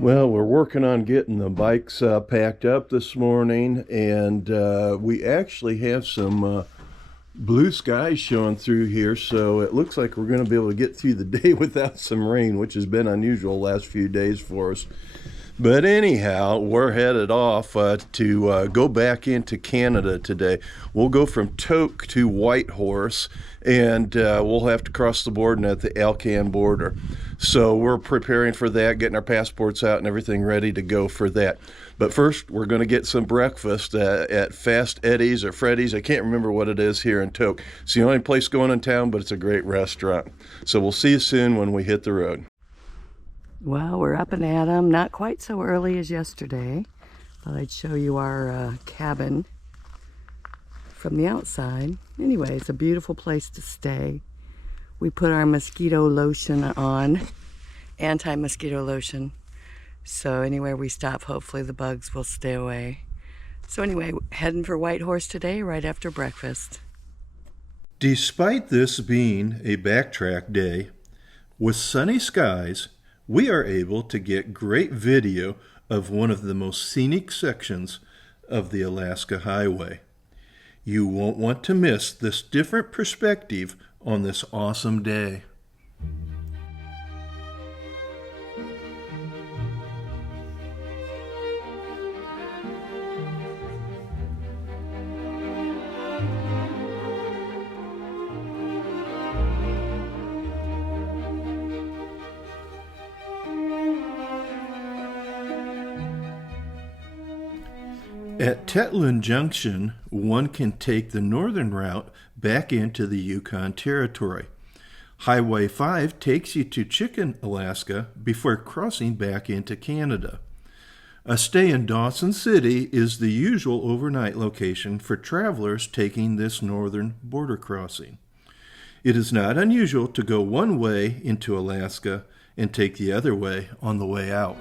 Well, we're working on getting the bikes packed up this morning, and we actually have some blue skies showing through here, so it looks like we're going to be able to get through the day without some rain, which has been unusual the last few days for us. But anyhow, we're headed off to go back into Canada today. We'll go from Tok to Whitehorse, and we'll have to cross the border at the Alcan border. So we're preparing for that, getting our passports out and everything ready to go for that. But first, we're going to get some breakfast at Fast Eddie's or Freddy's. I can't remember what it is here in Tok. It's the only place going in town, but it's a great restaurant. So we'll see you soon when we hit the road. Well, we're up and at 'em. Not quite so early as yesterday. Thought I'd show you our cabin from the outside. Anyway, it's a beautiful place to stay. We put our mosquito lotion on, anti-mosquito lotion. So anywhere we stop, hopefully the bugs will stay away. So anyway, heading for Whitehorse today, right after breakfast. Despite this being a backtrack day, with sunny skies, we are able to get great video of one of the most scenic sections of the Alaska Highway. You won't want to miss this different perspective on this awesome day. At Tetlin Junction, one can take the northern route back into the Yukon Territory. Highway 5 takes you to Chicken, Alaska, before crossing back into Canada. A stay in Dawson City is the usual overnight location for travelers taking this northern border crossing. It is not unusual to go one way into Alaska and take the other way on the way out.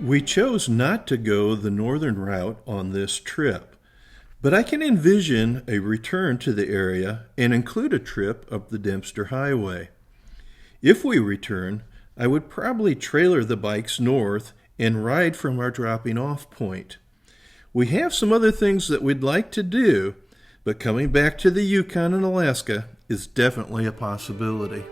We chose not to go the northern route on this trip, but I can envision a return to the area and include a trip up the Dempster Highway. If we return, I would probably trailer the bikes north and ride from our dropping off point. We have some other things that we'd like to do, but coming back to the Yukon and Alaska is definitely a possibility.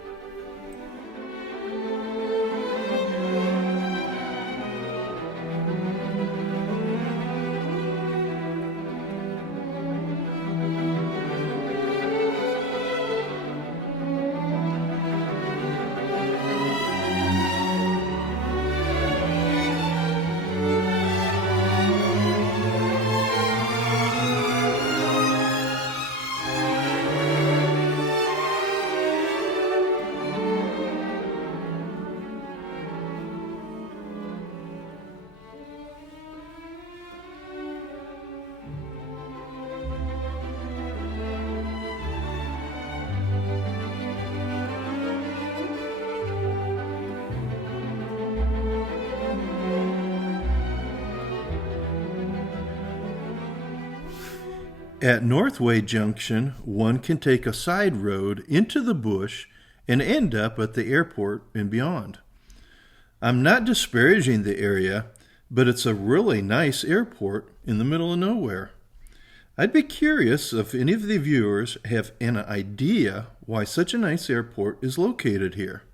At Northway Junction, one can take a side road into the bush and end up at the airport and beyond. I'm not disparaging the area, but it's a really nice airport in the middle of nowhere. I'd be curious if any of the viewers have an idea why such a nice airport is located here.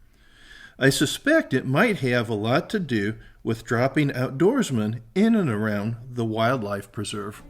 I suspect it might have a lot to do with dropping outdoorsmen in and around the wildlife preserve.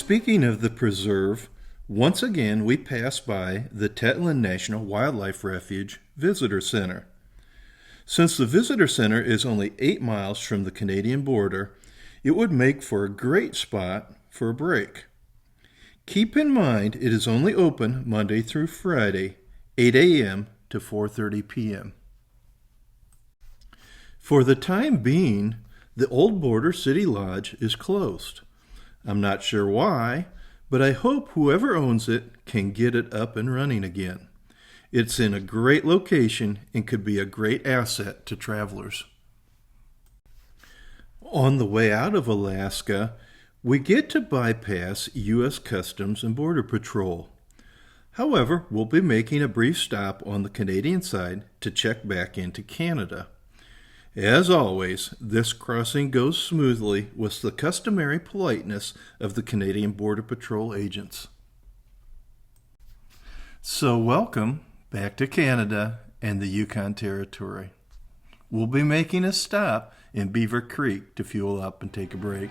Speaking of the preserve, once again we pass by the Tetlin National Wildlife Refuge Visitor Center. Since the Visitor Center is only 8 miles from the Canadian border, it would make for a great spot for a break. Keep in mind it is only open Monday through Friday, 8 a.m. to 4:30 p.m. For the time being, the Old Border City Lodge is closed. I'm not sure why, but I hope whoever owns it can get it up and running again. It's in a great location and could be a great asset to travelers. On the way out of Alaska, we get to bypass U.S. Customs and Border Patrol. However, we'll be making a brief stop on the Canadian side to check back into Canada. As always, this crossing goes smoothly with the customary politeness of the Canadian Border Patrol agents. So welcome back to Canada and the Yukon Territory. We'll be making a stop in Beaver Creek to fuel up and take a break.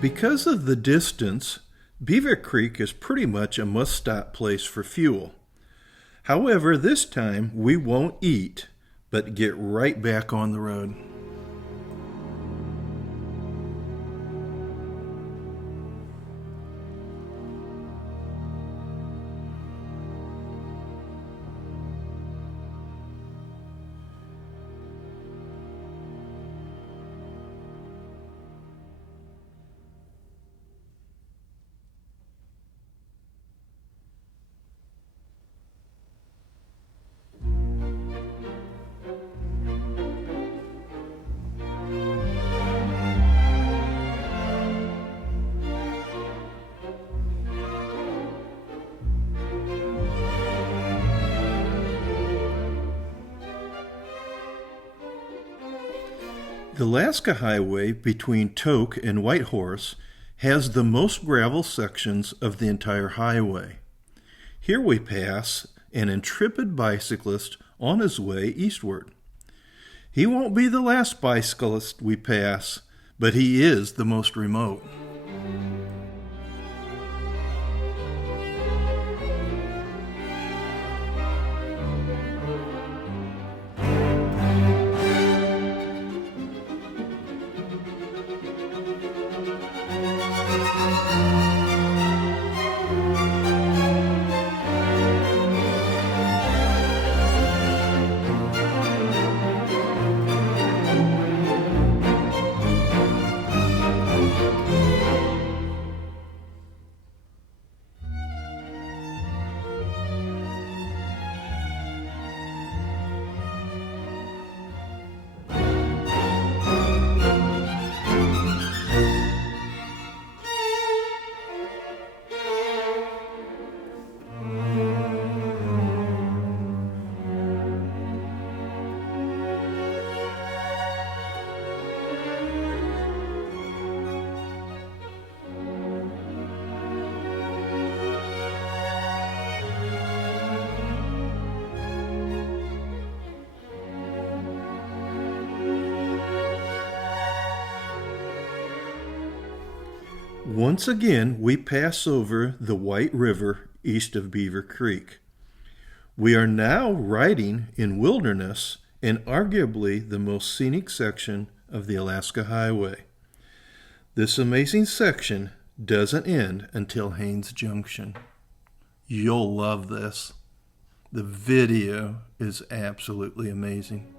Because of the distance, Beaver Creek is pretty much a must-stop place for fuel. However, this time we won't eat, but get right back on the road. The Alaska Highway between Tok and Whitehorse has the most gravel sections of the entire highway. Here we pass an intrepid bicyclist on his way eastward. He won't be the last bicyclist we pass, but he is the most remote. Once again, we pass over the White River east of Beaver Creek. We are now riding in wilderness and arguably the most scenic section of the Alaska Highway. This amazing section doesn't end until Haines Junction. You'll love this. The video is absolutely amazing.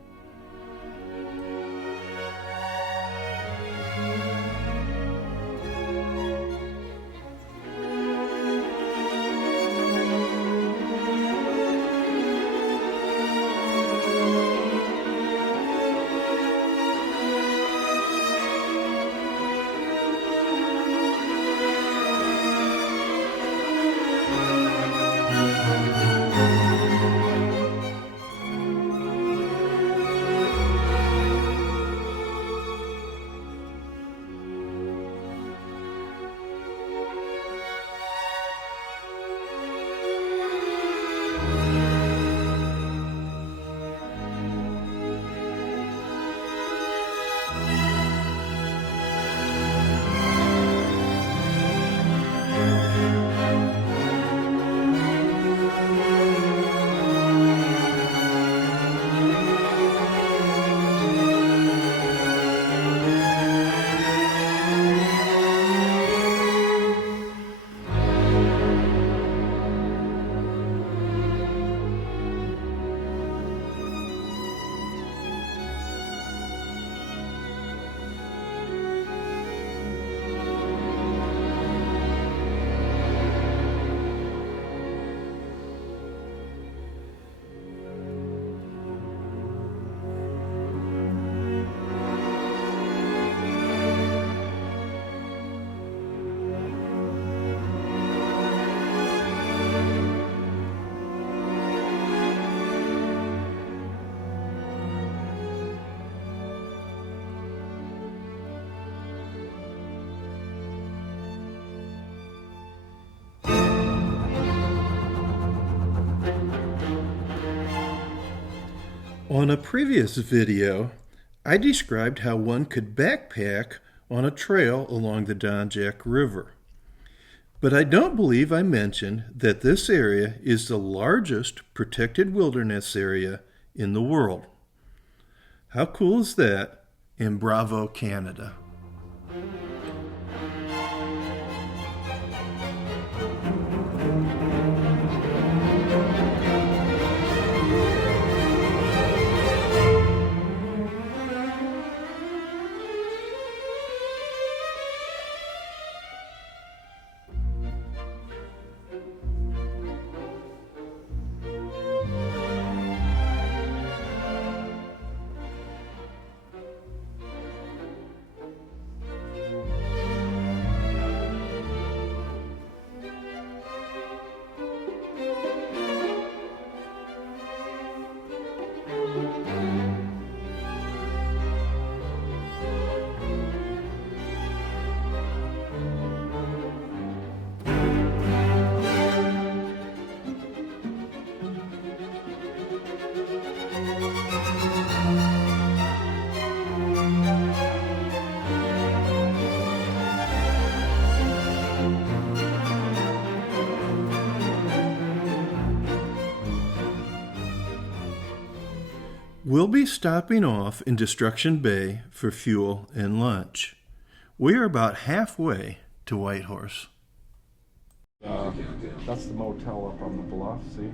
On a previous video, I described how one could backpack on a trail along the Don Jack River. But I don't believe I mentioned that this area is the largest protected wilderness area in the world. How cool is that? And bravo, Canada. We'll be stopping off in Destruction Bay for fuel and lunch. We are about halfway to Whitehorse. That's the motel up on the bluff, see?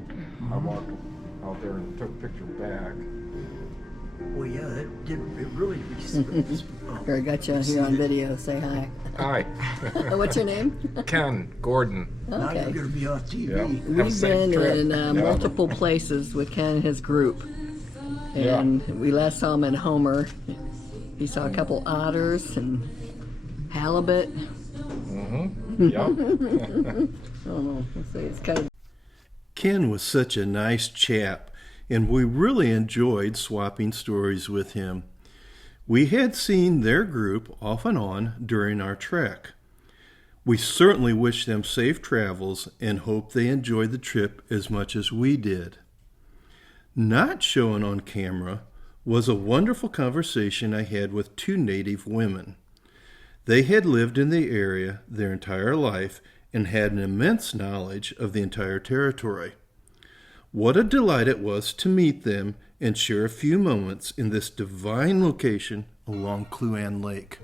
I walked out there and took a picture back. Well, yeah, it really I got you here on video. Say hi. Hi, What's your name? Ken Gordon. now you're Okay. going to be on TV. Yeah. Have a We've safe been trip. in Yeah. multiple places with Ken and his group. Yeah. And we last saw him in Homer. He saw a couple otters and halibut. Yep. Oh, let's see, it's kind of Ken was such a nice chap, and we really enjoyed swapping stories with him. We had seen their group off and on during our trek. We certainly wish them safe travels and hope they enjoyed the trip as much as we did. Not shown on camera was a wonderful conversation I had with two native women. They had lived in the area their entire life and had an immense knowledge of the entire territory. What a delight it was to meet them and share a few moments in this divine location along Kluane Lake.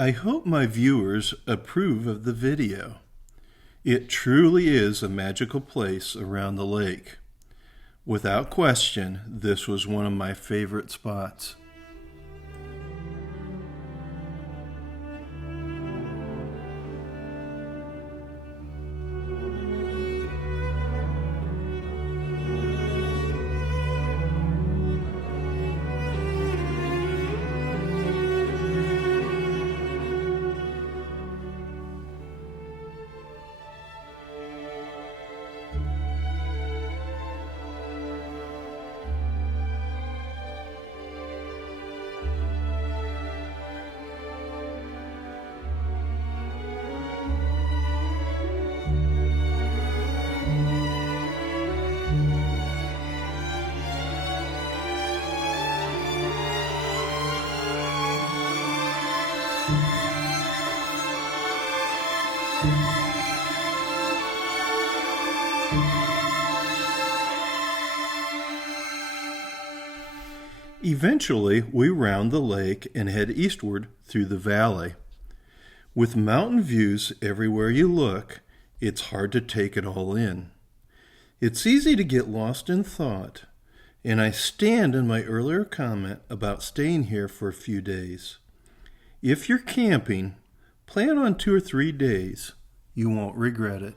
I hope my viewers approve of the video. It truly is a magical place around the lake. Without question, this was one of my favorite spots. Eventually, we round the lake and head eastward through the valley. With mountain views everywhere you look, it's hard to take it all in. It's easy to get lost in thought, and I stand in my earlier comment about staying here for a few days. If you're camping, plan on 2 or 3 days. You won't regret it.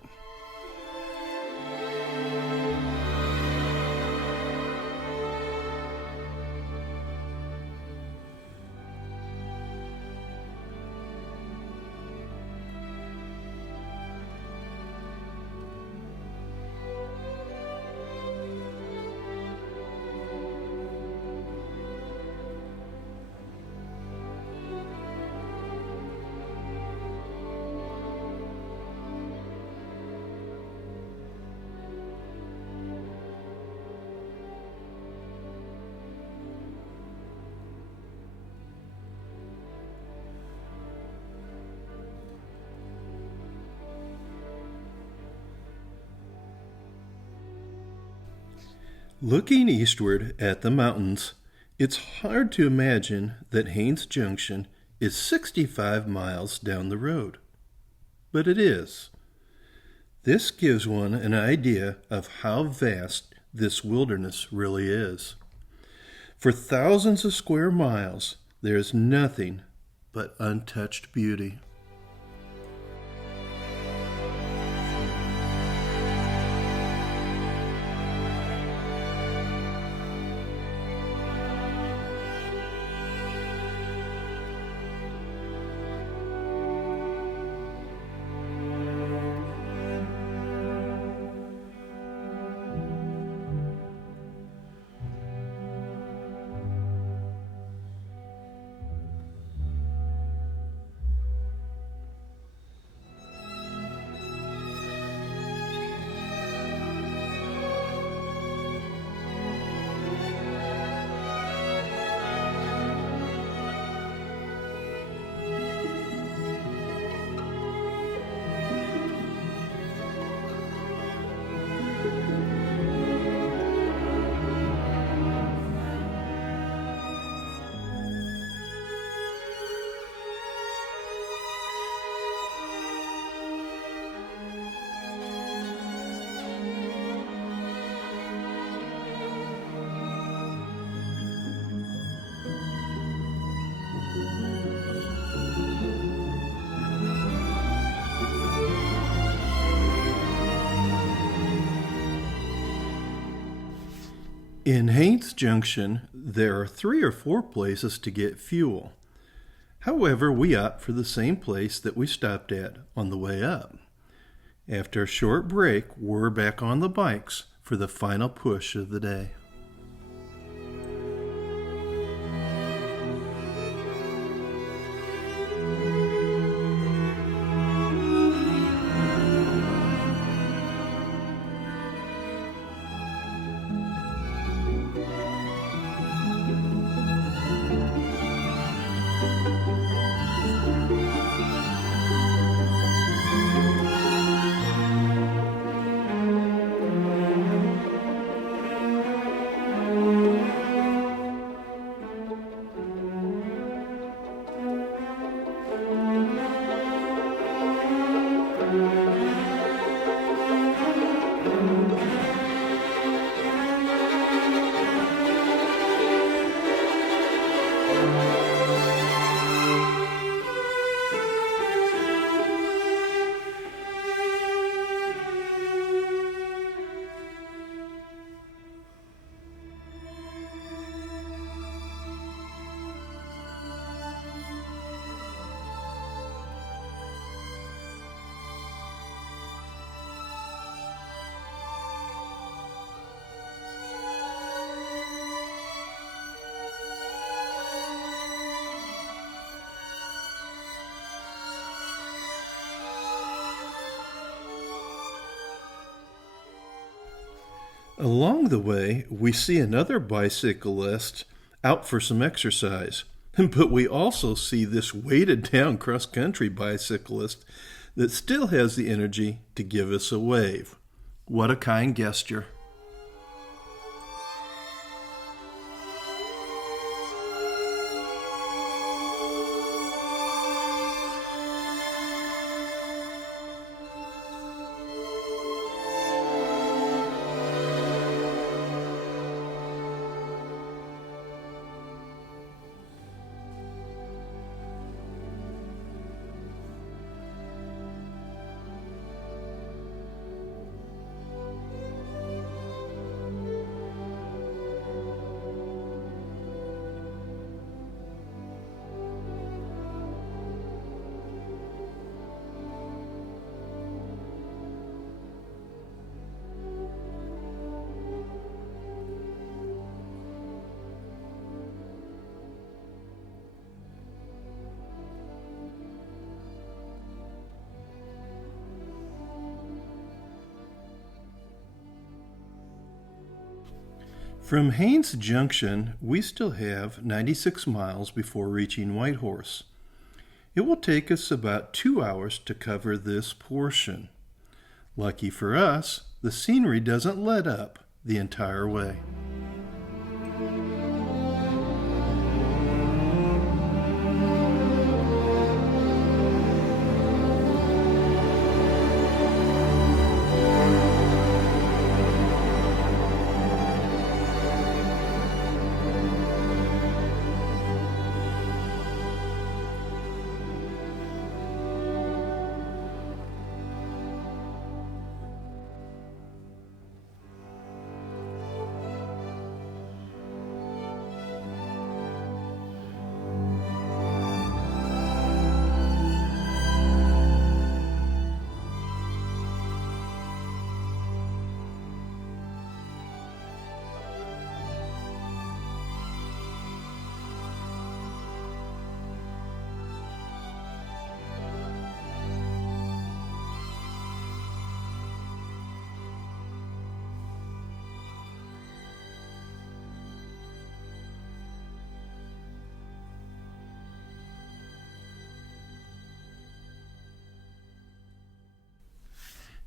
Looking eastward at the mountains, it's hard to imagine that Haines Junction is 65 miles down the road. But it is. This gives one an idea of how vast this wilderness really is. For thousands of square miles, there is nothing but untouched beauty. In Haines Junction, there are 3 or 4 places to get fuel. However, we opt for the same place that we stopped at on the way up. After a short break, we're back on the bikes for the final push of the day. Along the way, we see another bicyclist out for some exercise. But we also see this weighted down cross-country bicyclist that still has the energy to give us a wave. What a kind gesture. From Haines Junction, we still have 96 miles before reaching Whitehorse. It will take us about 2 hours to cover this portion. Lucky for us, the scenery doesn't let up the entire way.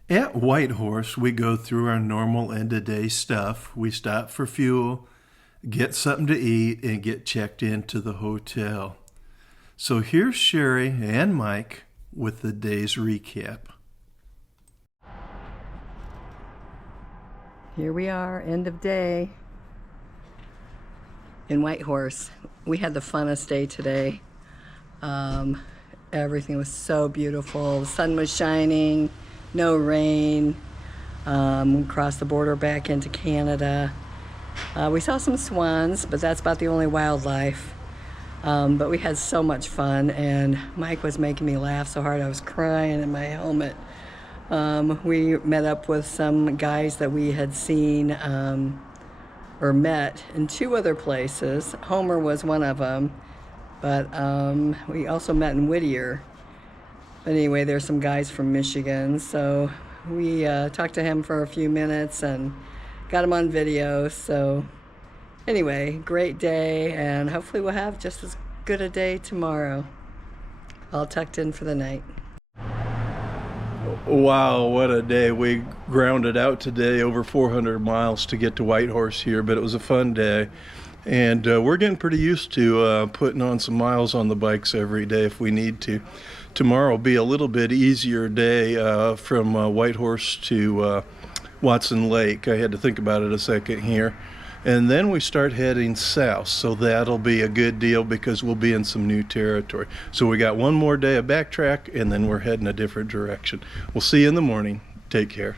At Whitehorse, we go through our normal end-of-day stuff. We stop for fuel, get something to eat, and get checked into the hotel. So here's Sherry and Mike with the day's recap. Here we are, end of day in Whitehorse. We had the funnest day today. Everything was so beautiful. The sun was shining, no rain. Crossed the border back into Canada. We saw some swans, but that's about the only wildlife. But we had so much fun, and Mike was making me laugh so hard I was crying in my helmet. We met up with some guys that we had seen or met in 2 other places. Homer was one of them, but we also met in Whittier. But anyway, there's some guys from Michigan, so we talked to him for a few minutes and got him on video. So anyway, great day, and hopefully we'll have just as good a day tomorrow. All tucked in for the night. Wow, what a day. We grounded out today over 400 miles to get to Whitehorse here, but it was a fun day. And we're getting pretty used to putting on some miles on the bikes every day if we need to. Tomorrow will be a little bit easier day from Whitehorse to Watson Lake. I had to think about it a second here. And then we start heading south, so that'll be a good deal because we'll be in some new territory. So we got one more day of backtrack, and then we're heading a different direction. We'll see you in the morning. Take care.